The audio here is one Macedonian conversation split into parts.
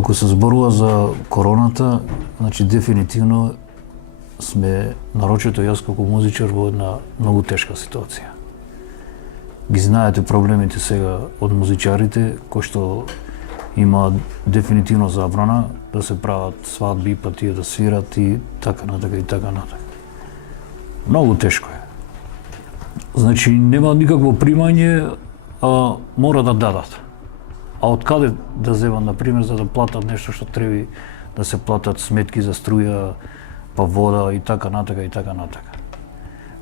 Ако се зборува за короната, значи дефинитивно сме, нарочито јас како музичар, во една многу тешка ситуација. Ги знаете проблемите сега од музичарите, кои што има дефинитивно забрана да се прават свадби, па тие да свират и така натака и така натака. Многу тешко е. Значи нема никакво примање, а мора да дадат. А од каде да земат, например, за да платат нешто што треба да се платат сметки за струја, па вода и така натака и така натака.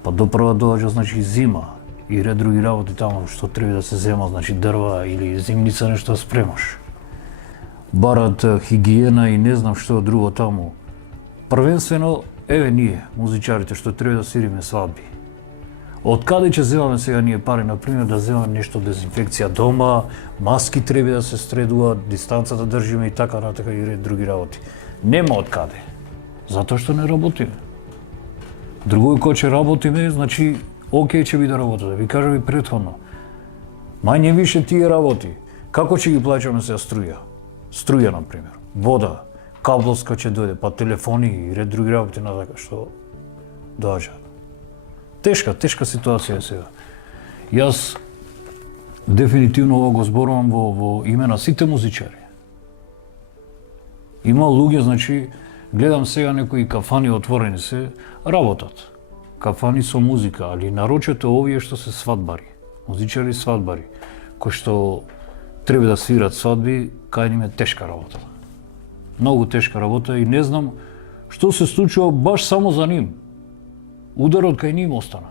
Па допрва доаѓа, значи, зима и ред други работи таму што треба да се зема, значи дрва или зимница нешто да спремаш. Барат хигиена и не знам што друго таму. Првенствено, еве ние, музичарите, што треба да свириме свадби. Од каде ќе земаме сега ние пари, например, да земаме нешто дезинфекција дома, маски треба да се средуваат, дистанца да држиме и така натака и ред други работи. Нема од каде. Затоа што не работиме. Другој кој ќе работиме, значи, окей ќе биде работа, да ви кажам и претходно. Мање више тие работи. Како ќе ги плаќаме сега струја? Струја, например, вода, кабловска ќе дојде, па телефони и ред други работи на така што доаѓаат. Тешка ситуација е сега. Јас дефинитивно ова го зборувам во име на сите музичари. Има луѓе, значи, гледам сега некои кафани отворени се, работат. Кафани со музика, али нарочето овие што се свадбари, музичари свадбари, кои што треба да свират свадби, кај ним е тешка работа. Многу тешка работа и не знам што се случува баш само за ним. Ударот кај ним остана.